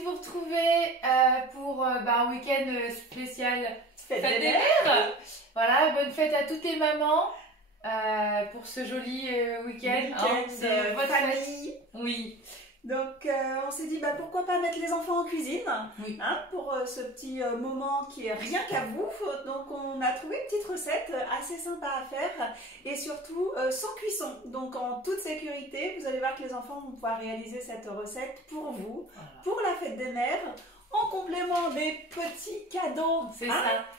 de vous retrouver pour un week-end spécial Fête des des mères. Voilà, bonne fête à toutes les mamans pour ce joli week-end. C'est votre famille. Oui. Donc on s'est dit pourquoi pas mettre les enfants en cuisine, Oui. pour ce petit moment qui est rien qu'à vous. Donc on a trouvé une petite recette assez sympa à faire et surtout sans cuisson. Donc en toute sécurité, vous allez voir que les enfants vont pouvoir réaliser cette recette pour vous, Voilà. pour la fête des mères, en complément des petits cadeaux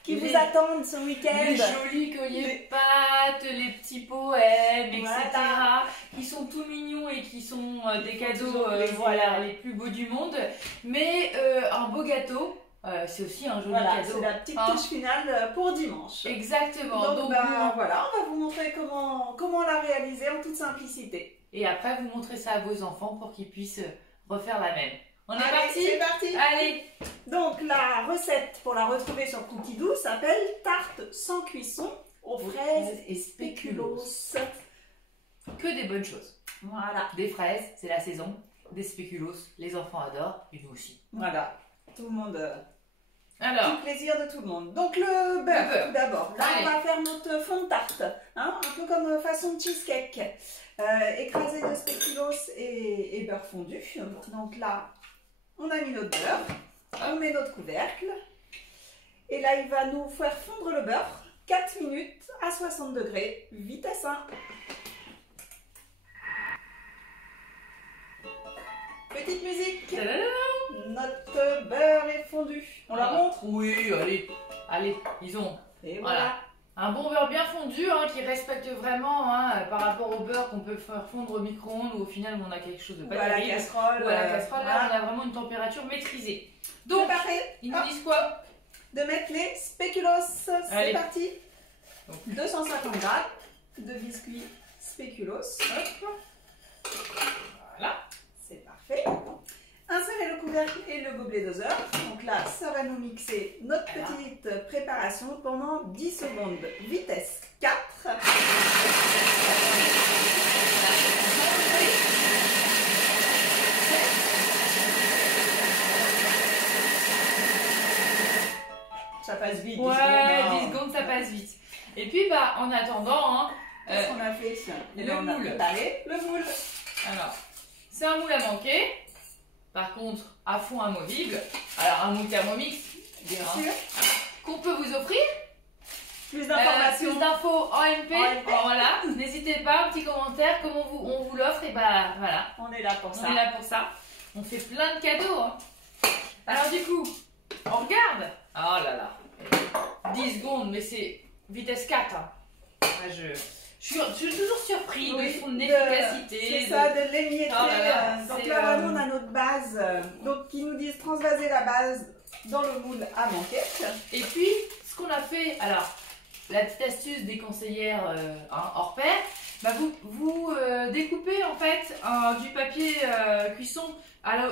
qui Les- vous attendent ce week-end. Les jolis colliers de pâtes, les petits poèmes, etc. Voilà. Qui sont tout mignons et qui sont des font cadeaux toujours plaisir. les plus beaux du monde. Mais un beau gâteau, c'est aussi un joli Voilà, cadeau. c'est la petite touche finale pour dimanche. Exactement. Donc, voilà, on va vous montrer comment la réaliser en toute simplicité. Et après, vous montrez ça à vos enfants pour qu'ils puissent refaire la même. On est Allez, parti? c'est parti. Allez. Donc la recette pour la retrouver sur Cookie Doux s'appelle tarte sans cuisson aux fraises et spéculoos. Que des bonnes choses. Voilà, Des fraises, c'est la saison. Des spéculoos, les enfants adorent et nous aussi. voilà, tout le monde, Alors, tout plaisir de tout le monde. Donc le beurre, tout d'abord. Là Allez. on va faire notre fond de tarte, un peu comme façon cheesecake. Écrasé de spéculoos et beurre fondu. Donc là, on a mis notre beurre, on met notre couvercle. Et là, il va nous faire fondre le beurre 4 minutes à 60 degrés, vitesse 1. Petite musique. tadadam. Notre beurre est fondu. On la montre. Oui, allez, ils ont Et voilà. voilà. Un bon beurre bien fondu qui respecte vraiment par rapport au beurre qu'on peut faire fondre au micro-ondes ou au final on a quelque chose de pas Ou à la terrible. casserole. Ou à la casserole, là voilà. on a vraiment une température maîtrisée. C'est Donc, parfait. ils nous Hop, disent quoi? de mettre les spéculoos. C'est Allez. parti. Donc. 250 grammes de biscuits spéculoos. Hop. Voilà. C'est parfait. Insérez le couvercle et le gobelet doseur. Donc là, ça va nous mixer notre petite préparation pendant 10 secondes. Vitesse 4. Ça passe vite. 10 Ouais, secondes, 10 secondes ça passe vite. Et puis en attendant, Qu'est-ce qu'on a fait? le Eh bien, on a moule. préparé le moule. alors, c'est un moule à manquer. Par contre, à fond amovible. Alors un moule Thermomix, Bien hein, sûr. qu'on peut vous offrir. Plus d'informations. Plus d'infos en MP. En MP. Voilà, n'hésitez pas, un petit commentaire, comment on vous l'offre, et voilà, On est là pour ça. on est là pour ça. On fait plein de cadeaux. Alors du coup, on regarde. Oh là là, 10 secondes, mais c'est vitesse 4. Je suis toujours surpris de son efficacité. C'est ça, de l'émietter. Oh là là, donc c'est, là, vraiment, on a notre base. Donc, qui nous disent transvaser la base dans le moule à manquer. Et puis, ce qu'on a fait, alors, la petite astuce des conseillères hors pair, vous découpez en fait du papier cuisson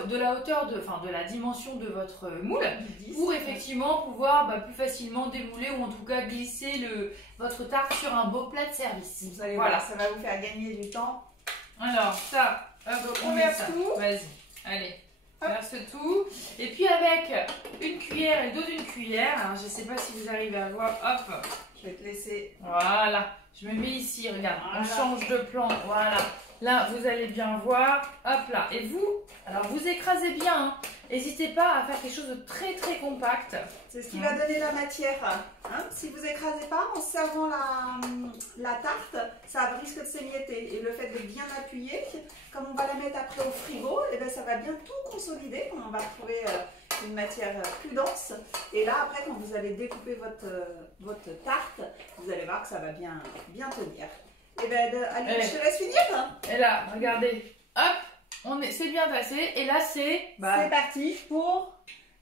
de la hauteur, de la dimension de votre moule pour effectivement pouvoir plus facilement démouler ou en tout cas glisser votre tarte sur un beau plat de service. Vous allez Voilà. voir, ça va vous faire gagner du temps. Alors, ça, hop, on met verse ça. tout. Vas-y, allez. Hop. Verse tout. Et puis avec une cuillère et dos d'une cuillère, alors je sais pas si vous arrivez à voir, hop. Je vais te laisser. Voilà, je me mets ici, regarde, on Voilà. change de plan, voilà. Là, vous allez bien voir, hop là. Et vous, alors vous écrasez bien, hein. N'hésitez pas à faire quelque chose de très très compact. C'est ce qui va donner la matière. Hein. Si vous écrasez pas en servant la tarte, ça risque de s'émietter. Et le fait de bien appuyer, comme on va la mettre après au frigo, et ben ça va bien tout consolider. On va retrouver une matière plus dense. Et là, après, quand vous allez découper votre tarte, vous allez voir que ça va bien tenir. Et ben, allez, je te laisse finir. Et là, regardez, hop, c'est bien passé. Et là, c'est C'est parti pour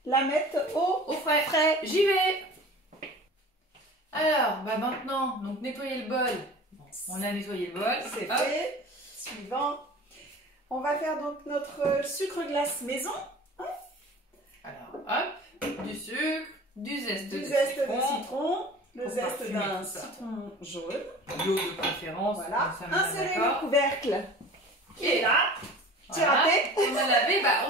la mettre au frais. frais. J'y vais. Alors, maintenant, donc nettoyer le bol. Bon, on a nettoyé le bol. C'est Hop. fait. Suivant. On va faire donc notre sucre glace maison. Alors, hop, du sucre, du zeste Du de zeste de citron, citron. Le Pour zeste parfumer d'un tout ça. citron jaune. l'eau de préférence. Voilà. comme ça, on est Insérez d'accord. le couvercle. Et là, C'est raté. On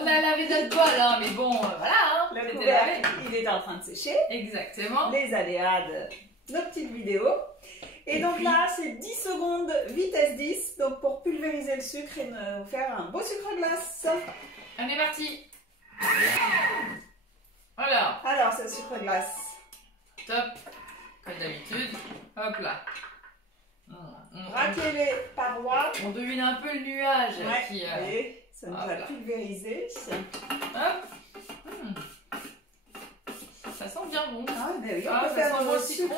a lavé notre bol, hein, mais bon, voilà. Hein, le couvercle, il est en train de sécher. Exactement. Les aléas de nos petites vidéos. Et donc là, c'est 10 secondes, vitesse 10, donc pour pulvériser le sucre et nous faire un beau sucre glace. On est parti. Voilà. Alors, c'est le sucre glace. Top. Comme d'habitude. Hop là. Racler les parois. On devine un peu le nuage qui... Et ça nous a pulvérisé. Hop. Ça sent bien bon. Ah, ben oui, on peut faire le sucre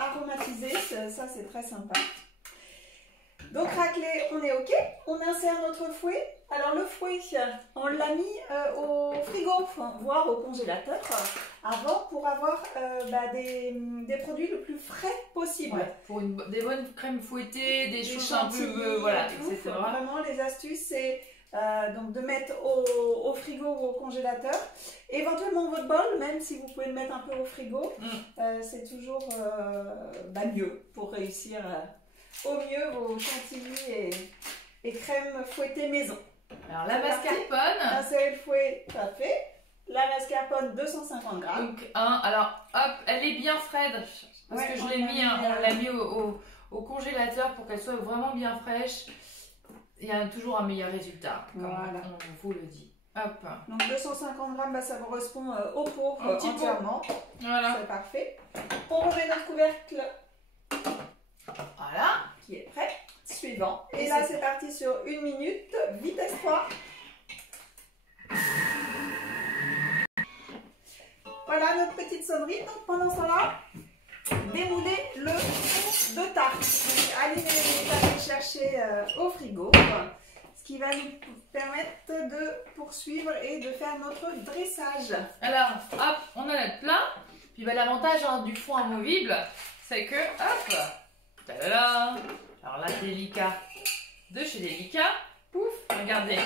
aromatisé, ça c'est très sympa. Donc raclé, on est ok. On insère notre fouet. Alors le fouet, on l'a mis au frigo, voire au congélateur, avant pour avoir des produits le plus frais possible. Ouais, pour des bonnes crèmes fouettées, des choses un peu... voilà, etc. Vraiment, les astuces, c'est donc de mettre au frigo ou au congélateur. Éventuellement votre bol, même si vous pouvez le mettre un peu au frigo, c'est toujours mieux pour réussir au mieux vos chantilly et crème fouettée maison. Alors la mascarpone. Insérer le fouet, ça fait. La mascarpone, 250 grammes. Donc, alors, hop, elle est bien fraîche. Parce que je l'ai mis, on l'a mis au congélateur pour qu'elle soit vraiment bien fraîche. Il y a toujours un meilleur résultat, comme on vous le dit. Hop. Donc 250 grammes, ça correspond au pot entièrement. Voilà. C'est parfait. On remet notre couvercle. Voilà. Qui est prêt. Suivant. Et là, c'est parti sur 1 minute, vitesse 3. Voilà notre petite sonnerie. Donc pendant ce temps-là, démoulez le fond de tarte. Donc, allez les chercher au frigo. Ce qui va nous permettre de poursuivre et de faire notre dressage. Alors, hop, on a notre plat. Puis l'avantage du fond amovible, c'est que, hop, tadala, alors là, Délicat, de chez Délicat, pouf, regardez,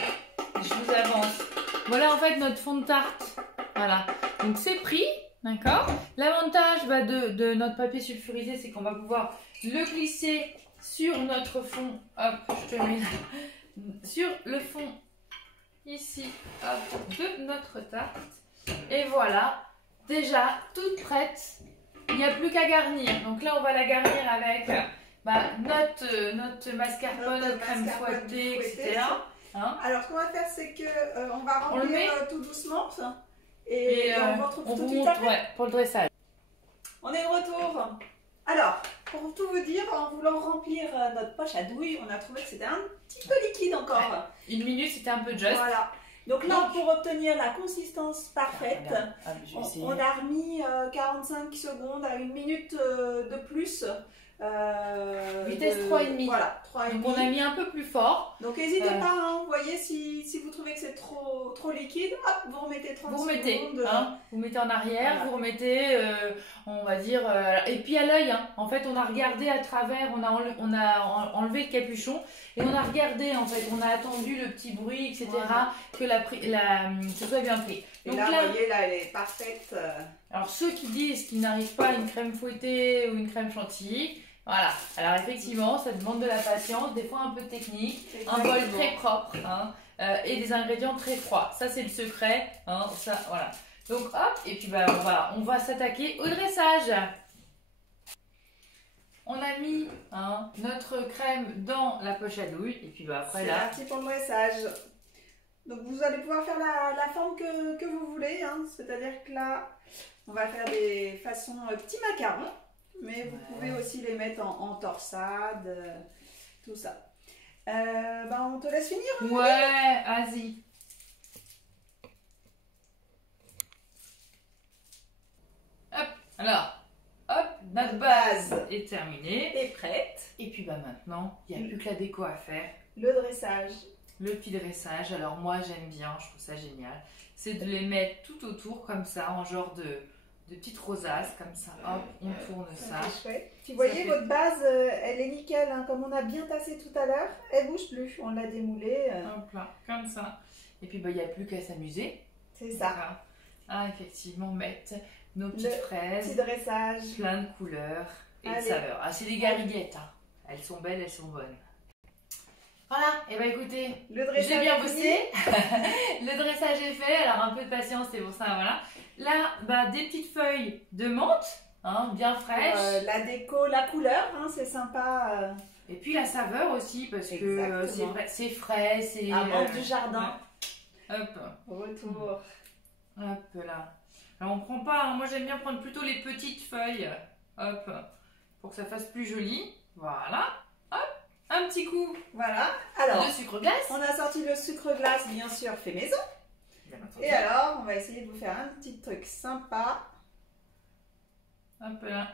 je vous avance. Voilà en fait notre fond de tarte. Voilà, donc c'est pris, d'accord. L'avantage de notre papier sulfurisé, c'est qu'on va pouvoir le glisser sur notre fond. Hop, je te mets sur le fond ici, hop, de notre tarte. Et voilà, déjà toute prête. Il n'y a plus qu'à garnir. Donc là, on va la garnir avec notre mascarpone, notre crème fouettée, etc. Hein? Alors, ce qu'on va faire, c'est qu'on va remplir tout doucement. Et on va retrouver tout de suite après. Pour le dressage. On est de retour. Alors, pour tout vous dire, en voulant remplir notre poche à douille, on a trouvé que c'était un petit peu liquide encore. Ouais. 1 minute, c'était un peu juste. Voilà. Donc là, pour obtenir la consistance parfaite, on a remis 45 secondes à 1 minute de plus. Vitesse 3,5. Voilà, 3,5. Donc on a mis un peu plus fort. Donc n'hésitez pas, hein, vous voyez, si vous trouvez que c'est trop liquide, hop, vous remettez 30 secondes. Vous mettez en arrière, vous remettez, on va dire, et puis à l'œil, en fait on a regardé à travers, on a enlevé le capuchon et on a regardé en fait, on a attendu le petit bruit, etc. Que ce soit bien pris. Donc là, vous voyez, là elle est parfaite. Alors ceux qui disent qu'ils n'arrivent pas à une crème fouettée ou une crème chantilly, voilà, alors effectivement, ça demande de la patience, des fois un peu de technique, un bol très propre et des ingrédients très froids. Ça, c'est le secret. Ça, voilà. Donc, hop, et puis on va s'attaquer au dressage. On a mis notre crème dans la poche à douille, et puis après là. C'est parti pour le dressage. Donc, vous allez pouvoir faire la forme que vous voulez. C'est-à-dire que là, on va faire des façons petits macarons. Mais vous pouvez aussi les mettre en torsade, tout ça. On te laisse finir. Ouais, vas-y. Hop, alors, hop, notre base est terminée. Et prête. Et puis maintenant, il n'y a plus que la déco à faire. Le dressage. Le petit dressage, alors moi j'aime bien, je trouve ça génial. C'est de les mettre tout autour comme ça, en genre de petites rosaces comme ça, hop, on tourne ça. Puis vous voyez, votre base, elle est nickel, comme on a bien tassé tout à l'heure, elle bouge plus, on l'a démoulée. Hop là, comme ça. Et puis il n'y a plus qu'à s'amuser. C'est ça. Effectivement, mettre nos petites fraises, petit dressage, plein de couleurs et de saveurs. C'est des gariguettes, elles sont belles, elles sont bonnes. Voilà, et bah écoutez, Le dressage j'ai bien est bossé. Le dressage est fait, alors un peu de patience, c'est pour ça, voilà. Là, bah, des petites feuilles de menthe, hein, bien fraîches. La déco, la couleur, hein, c'est sympa. Et puis la saveur aussi, parce que c'est frais, c'est... La menthe du jardin. Ouais. Hop. Retour. Hop là. Alors on prend pas, hein, moi j'aime bien prendre plutôt les petites feuilles. Hop. Pour que ça fasse plus joli. Voilà. Hop. Un petit coup. Voilà. Alors, de sucre glace. On a sorti le sucre glace, bien sûr, fait maison. Et alors, on va essayer de vous faire un petit truc sympa. Hop là.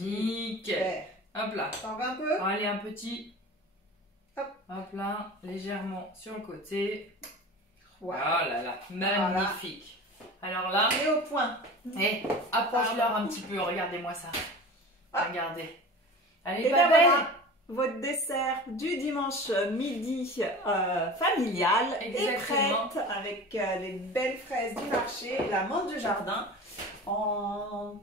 Nickel. Hop là. T'en veux un peu? On va aller un petit. Hop. Hop là. Légèrement sur le côté. Wow. Oh là là. Magnifique. Voilà. Alors là. Et au point. Et approche-leur un petit peu. Regardez-moi ça. Ah. Regardez. Elle est Et pas ben belle. voilà, votre dessert du dimanche midi familial est prête avec les belles fraises du marché, la menthe du jardin. On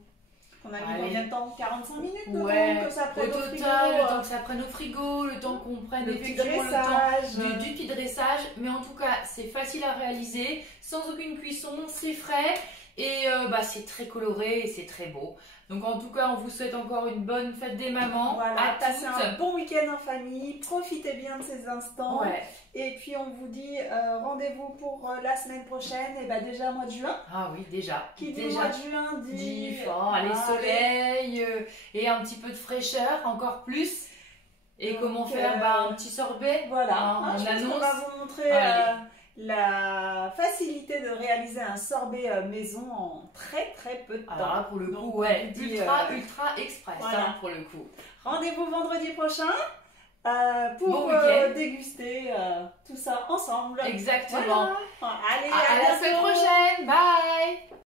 a mis combien de temps? 45 minutes le temps que ça prenne au frigo. Le temps que ça prenne au frigo, le temps qu'on prenne le effectivement petit dressage. le temps du petit dressage. Mais en tout cas, c'est facile à réaliser, sans aucune cuisson, c'est frais et c'est très coloré et c'est très beau. Donc en tout cas, on vous souhaite encore une bonne fête des mamans. Voilà, passez un bon week-end en famille, profitez bien de ces instants. Ouais. Et puis on vous dit rendez-vous pour la semaine prochaine, et ben déjà mois de juin. Ah oui, déjà. Qui dit déjà. mois de juin dit allez, soleil et un petit peu de fraîcheur, encore plus. Et donc, comment faire un petit sorbet. Voilà, on annonce. On va vous montrer la facilité de réaliser un sorbet maison en très peu de temps. Alors là, pour le coup, ultra express, voilà. Pour le coup. Rendez-vous vendredi prochain pour déguster tout ça ensemble. Exactement. Voilà. Allez, à la semaine